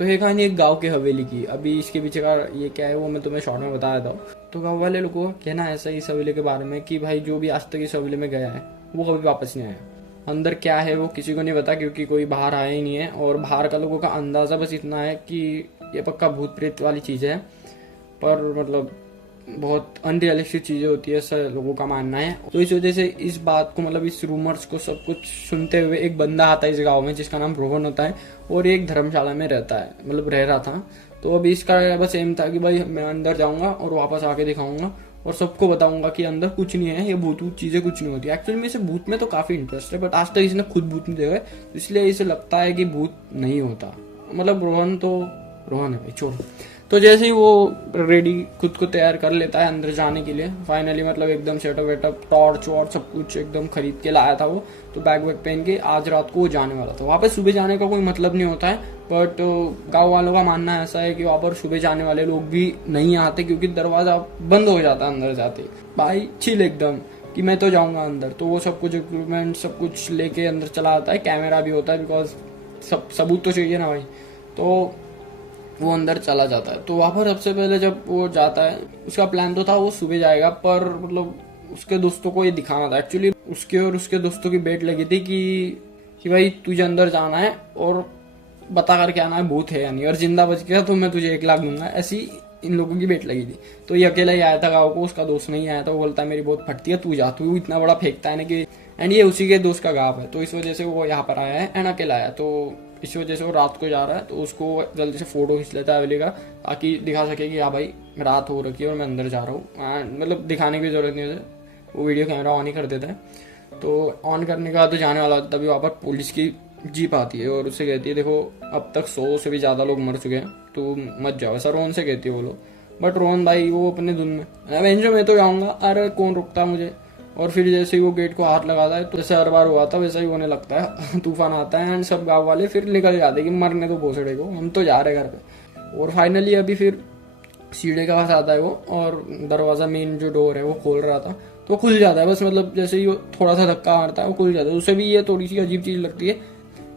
तो है कहानी एक गांव के हवेली की। अभी इसके पीछे का ये क्या है वो मैं तुम्हें शॉर्ट में बता देता हूँ। तो गांव वाले लोगों का कहना ऐसा है इस हवेली के बारे में कि भाई जो भी आज तक इस हवेली में गया है वो कभी वापस नहीं आया। अंदर क्या है वो किसी को नहीं पता, क्योंकि कोई बाहर आया ही नहीं है। और बाहर का लोगों का अंदाजा बस इतना है कि ये पक्का भूत प्रेत वाली चीज है, पर मतलब बहुत अनरियलिस्टिक चीजें होती है ऐसा लोगों का मानना है। तो इस वजह से इस बात को मतलब इस रूमर्स को सब कुछ सुनते हुए एक बंदा आता है इस गांव में जिसका नाम रोहन होता है, और एक धर्मशाला में रहता है, मतलब रह रहा था। तो अभी इसका बस एम था कि भाई मैं अंदर जाऊंगा और वापस आके दिखाऊंगा और सबको बताऊंगा कि अंदर कुछ नहीं है, ये भूत भूत चीजें कुछ नहीं होती। एक्चुअली में इसे भूत में तो काफी इंटरेस्ट है, बट आज तक इसने खुद भूत नहीं देखा है, इसलिए इसे लगता है कि भूत नहीं होता। मतलब रोहन है भाई, छोड़। तो जैसे ही वो रेडी खुद को तैयार कर लेता है अंदर जाने के लिए, फाइनली मतलब एकदम सेटअप वेटअप टॉर्च वॉर्च सब कुछ एकदम खरीद के लाया था वो। तो बैग वैग पहन के आज रात को वो जाने वाला था। वहाँ पे सुबह जाने का कोई मतलब नहीं होता है, बट गांव वालों का मानना ऐसा है कि वहाँ पर सुबह जाने वाले लोग भी नहीं आते, क्योंकि दरवाजा बंद हो जाता है अंदर जाते। भाई चिल एकदम कि मैं तो जाऊंगा अंदर। तो वो सब कुछ इक्विपमेंट सब कुछ लेके अंदर चला आता है, कैमरा भी होता है बिकॉज सब सबूत तो चाहिए ना भाई। तो वो अंदर चला जाता है। तो वहां पर सबसे पहले जब वो जाता है, उसका प्लान तो था वो सुबह जाएगा, पर मतलब उसके दोस्तों को ये दिखाना था। एक्चुअली उसके और उसके दोस्तों की बेट लगी थी कि भाई तुझे अंदर जाना है और बता करके आना है भूत है या नहीं, और जिंदा बच गया तो मैं तुझे 1 लाख दूंगा। ऐसी इन लोगों की बेट लगी थी। तो ये अकेला ही आया था गाँव को, उसका दोस्त नहीं आया था। वो बोलता है मेरी बहुत फटती है, तू जा, तू इतना बड़ा फेंकता है ना कि, एंड ये उसी के दोस्त का गाँव है, तो इस वजह से वो यहाँ पर आया है एंड अकेला आया। तो इस वजह से वो रात को जा रहा है, तो उसको जल्दी से फोटो खींच लेता है हवेली का, ताकि दिखा सके कि हाँ भाई रात हो रखी है और मैं अंदर जा रहा हूँ। मतलब दिखाने की जरूरत नहीं है, वो वीडियो कैमरा ऑन ही कर देता है। तो ऑन करने के बाद तो जाने वाला तभी वहाँ पर पुलिस की जीप आती है और उससे कहती है देखो अब तक 100 से भी ज्यादा लोग मर चुके हैं, तो मत जाओ, ऐसा रोहन से कहती है वो लोग। बट रोहन भाई वो अपने धुन में, मैं तो जाऊंगा, अरे कौन रोकता मुझे। और फिर जैसे ही वो गेट को हाथ लगाता है, तो जैसे हर बार हुआ था वैसा ही होने लगता है। तूफान आता है एंड सब गांव वाले फिर निकल जाते हैं कि मरने तो भोसड़े को, हम तो जा रहे घर पे। और फाइनली अभी फिर सीढ़े के पास आता है वो, और दरवाजा मेन जो डोर है वो खोल रहा था, तो खुल जाता है बस। मतलब जैसे ही वो थोड़ा सा धक्का मारता है वो खुल जाता है। उसे भी ये थोड़ी सी अजीब चीज लगती है,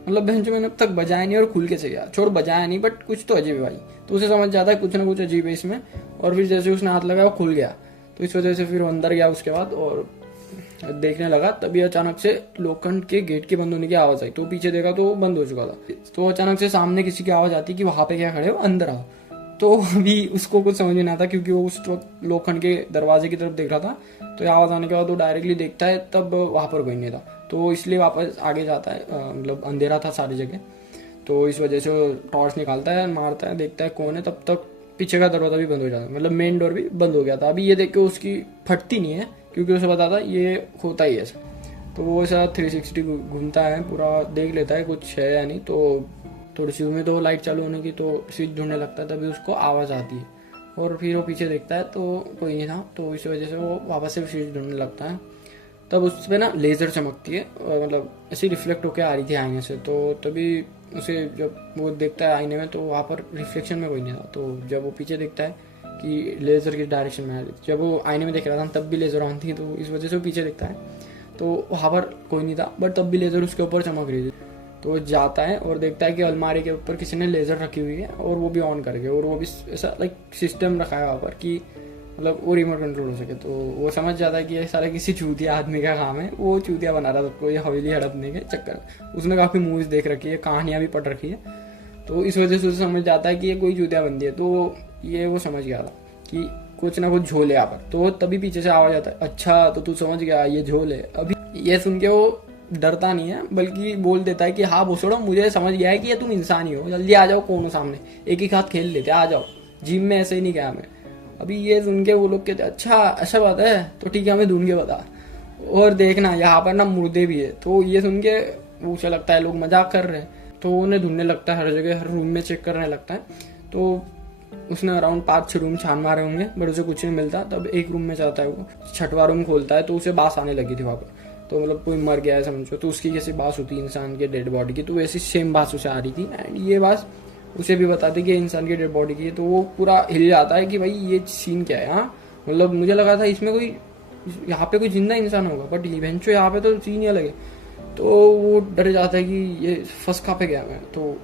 मतलब बहन जो मैंने अब तक बजाया नहीं और खुल के से गया, छोड़ बजाया नहीं बट कुछ तो अजीब है भाई। तो उसे समझ जाता है कुछ ना कुछ अजीब है इसमें। और फिर जैसे उसने हाथ लगाया वो खुल गया। तो इस वजह से फिर वो अंदर गया उसके बाद और देखने लगा। तभी अचानक से लोखंड के गेट के बंद होने की आवाज आई, तो पीछे देखा तो वो बंद हो चुका था। तो अचानक से सामने किसी की आवाज आती कि वहां पे क्या खड़े हो, अंदर आओ। तो अभी उसको कुछ समझ में नहीं आता, क्योंकि वो उस वक्त लोखंड के दरवाजे की तरफ देख रहा था। तो आवाज आने के बाद वो डायरेक्टली देखता है, तब वहां पर कोई नहीं था। तो इसलिए वापस आगे जाता है, मतलब अंधेरा था सारी जगह। तो इस वजह से वो टॉर्च निकालता है, मारता है, देखता है कौन है। तब तक पीछे का दरवाजा भी बंद हो जाता है, मतलब मेन डोर भी बंद हो गया था। अभी ये देख के उसकी फटती नहीं है, क्योंकि उसे पता था ये होता ही ऐसा। तो वो ऐसा 360 घूमता है, पूरा देख लेता है कुछ है या नहीं। तो थोड़ी सी उम्मीद हो लाइट चालू होने की, तो स्विच ढूंढने लगता है, तभी उसको आवाज आती है। और फिर वो पीछे देखता है तो कोई नहीं था। तो इस वजह से वो वापस से स्विच ढूंढने लगता है। तब उस पर ना लेजर चमकती है, और मतलब ऐसी रिफ्लेक्ट होकर आ रही थी आईने से। तो तभी उसे जब वो देखता है आईने में, तो वहाँ पर रिफ्लेक्शन में कोई नहीं था। तो जब वो पीछे देखता है कि लेजर किस डायरेक्शन में आ रही, जब वो आईने में देख रहा था तब भी लेजर ऑन थी, तो इस वजह से वो पीछे देखता है तो वहाँ पर कोई नहीं था, बट तब भी लेजर उसके ऊपर चमक रही थी। तो वो जाता है और देखता है कि अलमारी के ऊपर किसी ने लेजर रखी हुई है, और वो भी ऑन करके, और वो भी ऐसा लाइक सिस्टम रखा है वहाँ पर कि मतलब वो रिमोट कंट्रोल हो सके। तो वो समझ जाता है कि ये सारा किसी चूतिया आदमी का काम है, वो चूतिया बना रहा था सबको ये हवेली हड़पने के चक्कर। उसने काफी मूवीज देख रखी है, कहानियां भी पढ़ रखी है, तो इस वजह से उसे समझ जाता है कि ये कोई चूतिया बंदी है। तो ये वो समझ गया था कि कुछ ना कुछ झोल है यहाँ पर। तो तभी पीछे से आवाज आता है, अच्छा तो तू समझ गया ये झोल है। अभी ये सुन के वो डरता नहीं है, बल्कि बोल देता है कि हाँ भोसड़ो, मुझे समझ गया है कि ये तुम इंसान ही हो, जल्दी आ जाओ, कौन हो सामने, एक ही हाथ खेल लेते, आ जाओ, जिम में ऐसे ही नहीं गया मैं। अभी ये सुन के वो लोग कहते अच्छा ऐसा बात है, तो ठीक है हमें ढूंढ के बता, और देखना यहाँ पर ना मुर्दे भी है। तो ये सुन के उसे लगता है लोग मजाक कर रहे हैं, तो उन्हें ढूंढने लगता है हर जगह, हर रूम में चेक करने लगता है। तो उसने अराउंड 5-6 रूम छान मारे होंगे, बट उसे कुछ नहीं मिलता। तब एक रूम में जाता है, वो 6वां रूम खोलता है, तो उसे बास आने लगी थी वहां पर। तो मतलब कोई मर गया है समझो, तो उसकी कैसी बास होती है इंसान के डेड बॉडी की, तो वैसी सेम बास उसे आ रही थी। एंड ये बात उसे भी बताती कि इंसान की डेड बॉडी की है। तो वो पूरा हिल जाता है कि भाई ये सीन क्या है। हाँ मतलब मुझे लगा था इसमें कोई, यहाँ पे कोई जिंदा इंसान होगा, बट इवेंचो यहाँ पे तो सीन ही अलग है। तो वो डर जाता है कि ये फंस कहाँ पे गया मैं। तो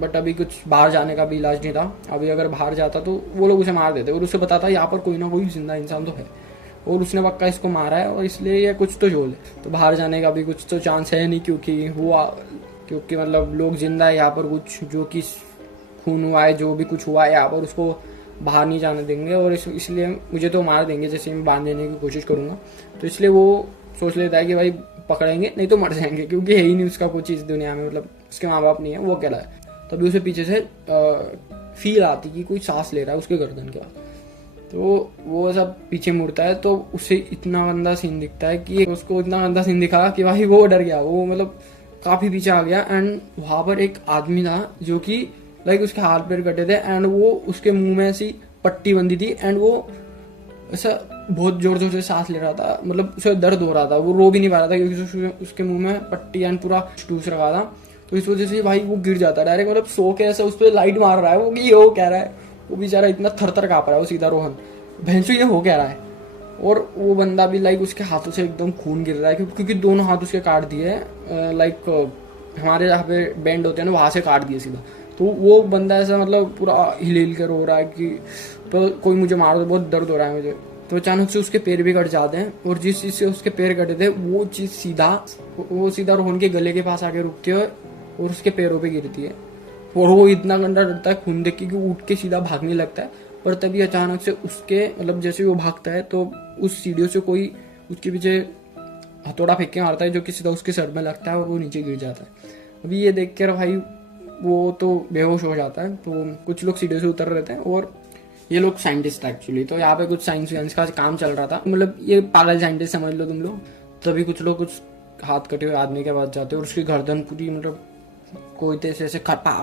बट अभी कुछ बाहर जाने का भी इलाज नहीं था। अभी अगर बाहर जाता तो वो लोग उसे मार देते और उसे पता था यहाँ पर कोई ना कोई जिंदा इंसान तो है और उसने पक्का इसको मारा है और इसलिए ये कुछ तो झोल है। तो बाहर जाने का भी कुछ तो चांस है नहीं, क्योंकि मतलब लोग जिंदा है यहाँ पर, कुछ जो कि खून हुआ है, जो भी कुछ हुआ है यहाँ पर उसको बाहर नहीं जाने देंगे और इसलिए मुझे तो मार देंगे जैसे मैं बांध देने की कोशिश करूंगा। तो इसलिए वो सोच लेता है कि भाई पकड़ेंगे नहीं तो मर जाएंगे, क्योंकि है ही नहीं उसका कुछ इस दुनिया में, मतलब उसके माँ बाप नहीं है, वो अकेला है। तभी उसे पीछे से फील आती कि कोई सांस ले रहा है उसके गर्दन के पास। तो वो सब पीछे मुड़ता है तो उसे इतना गंदा सीन दिखता है कि उसको इतना गंदा सीन दिखा कि भाई वो डर गया, वो मतलब काफी पीछे आ गया। एंड वहां पर एक आदमी था जो कि लाइक उसके हाथ पैर कटे थे एंड वो उसके मुंह में ऐसी पट्टी बंधी थी एंड वो ऐसा बहुत जोर जोर से सांस ले रहा था, मतलब उसे दर्द हो रहा था, वो रो भी नहीं पा रहा था क्योंकि उसके मुंह में पट्टी एंड पूरा टूस रखा था। तो इस वजह से भाई वो गिर जाता है डायरेक्ट, मतलब सो के ऐसा उस पर लाइट मार रहा है वो कि ये हो कह रहा है, वो बेचारा इतना थर थर काँप रहा है वो सीधा रोहन, भैंसो ये हो कह रहा है। और वो बंदा भी लाइक उसके हाथों से एकदम खून गिर रहा है क्योंकि दोनों हाथ उसके काट दिए, लाइक हमारे जहाँ पे बैंड होते हैं ना वहां से काट दिए सीधा। तो वो बंदा ऐसा मतलब पूरा हिल हिल कर रो रहा है कि तो कोई मुझे मार दो, बहुत दर्द हो रहा है मुझे। तो अचानक से उसके पैर भी कट जाते हैं और जिस चीज से उसके पैर कटे थे वो चीज सीधा रोहन के गले के पास आके रुकती है और उसके पैरों पे गिरती है और वो इतना गंदा डरता है खून देख के कि उठ के सीधा भागने लगता है। पर तभी अचानक से उसके मतलब जैसे वो भागता है तो उस सीढ़ियों से कोई उसके पीछे हथौड़ा फेंक के मारता है जो कि सीधा उसके सर में लगता है और वो नीचे गिर जाता है। अभी ये देख कर भाई वो तो बेहोश हो जाता है। तो कुछ लोग सीढ़ियों से उतर रहे थे और ये लोग साइंटिस्ट एक्चुअली, तो यहाँ पे कुछ साइंस का काम चल रहा था, मतलब ये पागल साइंटिस्ट समझ लो तुम लोग। तभी कुछ लोग कुछ हाथ कटे हुए आदमी के पास जाते हैं और उसकी गर्दन पूरी मतलब कोयते से ऐसे खपा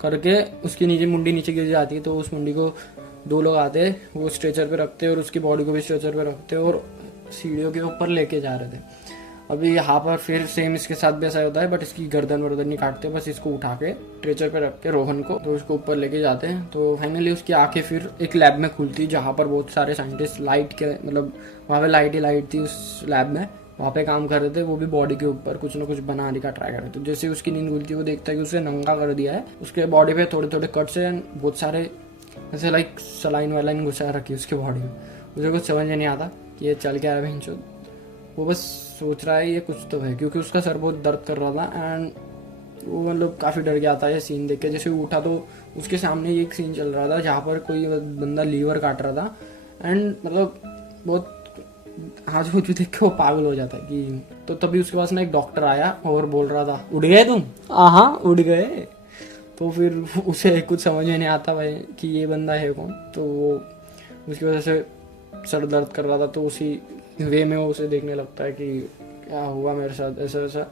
करके उसकी नीचे मुंडी नीचे गिर जाती है। तो उस मुंडी को दो लोग आते, वो स्ट्रेचर पे रखते और उसकी बॉडी को भी स्ट्रेचर पे रखते और सीढ़ियों के ऊपर लेके जा रहे थे। अभी यहाँ पर फिर सेम इसके साथ भी ऐसा होता है, बट इसकी गर्दन वर्दन नहीं काटते, बस इसको उठा के स्ट्रेचर पे रख के रोहन को तो उसको ऊपर लेके जाते हैं। तो फाइनली उसकी आंखें फिर एक लैब में खुलती है जहाँ पर बहुत सारे साइंटिस्ट लाइट के मतलब वहाँ पे लाइट ही लाइट थी उस लैब में, वहाँ पे काम कर रहे थे, वो भी बॉडी के ऊपर कुछ ना कुछ बनाने का ट्राई कर रहे थे। तो जैसे उसकी नींद खुलती है वो देखता है कि उसे नंगा कर दिया है, उसके बॉडी पे थोड़े थोड़े कट्स हैं, बहुत सारे ऐसे लाइक सलाइन वालाइन घुसा रखी है उसके बॉडी में। मुझे कुछ समझ नहीं आता कि ये चल क्या रहा है, वो बस सोच रहा है ये कुछ तो है क्योंकि उसका सर बहुत दर्द कर रहा था एंड वो मतलब काफ़ी डर गया था ये सीन देख के। जैसे वो उठा तो उसके सामने एक सीन चल रहा था जहाँ पर कोई बंदा लीवर काट रहा था एंड मतलब बहुत आज वो देख के वो पागल हो जाता है कि। तो तभी उसके पास ना एक डॉक्टर आया और बोल रहा था उड़ गए तुम, हाँ उड़ गए। तो फिर उसे कुछ समझ में नहीं आता भाई कि ये बंदा है कौन। तो वो उसकी वजह से सर दर्द कर रहा था तो उसी वे में वो उसे देखने लगता है कि क्या हुआ मेरे साथ ऐसा वैसा,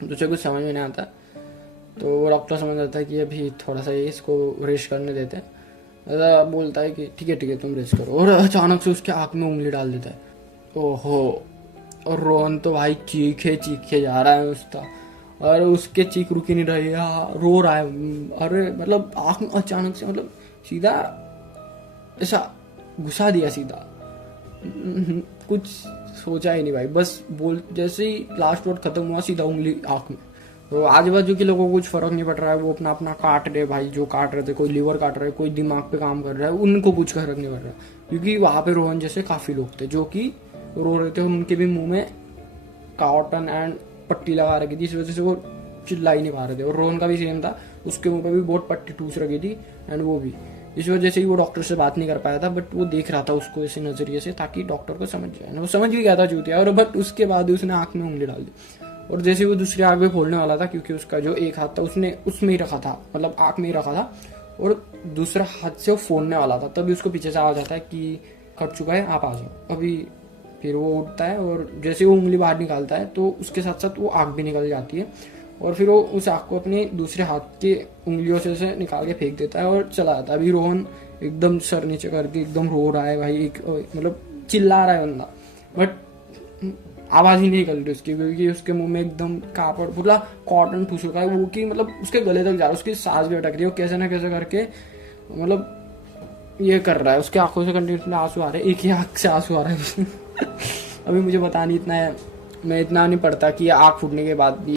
तुझे कुछ समझ में नहीं आता। तो वो डॉक्टर समझ जाता है कि अभी थोड़ा सा ये इसको रेस्ट करने देते हैं, ऐसा बोलता है कि ठीक है तुम रेस्ट करो। और अचानक से उसके आँख में उंगली डाल देता है, ओहो। और रोहन तो भाई चीखे जा रहा है उसका, और उसके चीख रुकी नहीं रही, रो रहा है। अरे मतलब आँख में अचानक से मतलब सीधा ऐसा घुसा दिया सीधा, कुछ सोचा ही नहीं भाई, बस बोल जैसे ही लास्ट वर्ड खत्म हुआ सीधा उंगली आंख में। तो आजू बाजू के लोगों को कुछ फर्क नहीं पड़ रहा है, वो अपना अपना काट रहे भाई, जो काट रहे थे, कोई लीवर काट रहा है, कोई दिमाग पे काम कर रहा है, उनको कुछ फर्क नहीं पड़ रहा क्योंकि वहां पे रोहन जैसे काफी लोग थे जो कि रो रहे थे, उनके भी मुंह में कॉटन एंड पट्टी लगा रखी थी, इस वजह से वो चिल्ला ही नहीं पा रहे थे। और रोहन का भी सेम था, उसके मुंह पे भी बहुत पट्टी टूस रखी थी एंड वो भी इस वजह से ही वो डॉक्टर से बात नहीं कर पाया था, बट वो देख रहा था उसको ऐसे नजरिए से ताकि डॉक्टर को समझ जाए। वो समझ भी गया था चूतिया, और बट उसके बाद उसने आंख में उंगली डाल दी और जैसे वो दूसरी आंख में खोलने वाला था क्योंकि उसका जो एक हाथ था उसने उसमें ही रखा था, मतलब आंख में ही रखा था, और दूसरा हाथ से वो फोड़ने वाला था, तभी उसको पीछे से आ जाता है कि कट चुका है आप आ जाओ। अभी फिर वो उठता है और जैसे वो उंगली बाहर निकालता है तो उसके साथ साथ वो आंख भी निकल जाती है और फिर वो उस आंख को अपने दूसरे हाथ की उंगलियों से निकाल के फेंक देता है और चला जाता है। अभी रोहन एकदम सर नीचे करके एकदम रो रहा है भाई, एक मतलब चिल्ला रहा है बंदा, बट आवाज ही नहीं निकल रही उसकी क्योंकि उसके मुंह में एकदम कापड़ पूरा कॉटन ठूस चुका है वो, कि मतलब उसके गले तक जा रहा है, उसकी सांस भी अटक रही है, वो कैसे ना कैसे करके मतलब ये कर रहा है। उसके आंखों से कंटिन्यूसली आंसू आ रहे हैं, एक ही आंख से आंसू आ रहा है अभी मुझे पता नहीं, इतना है मैं इतना नहीं पढ़ता कि आंख फूटने के बाद भी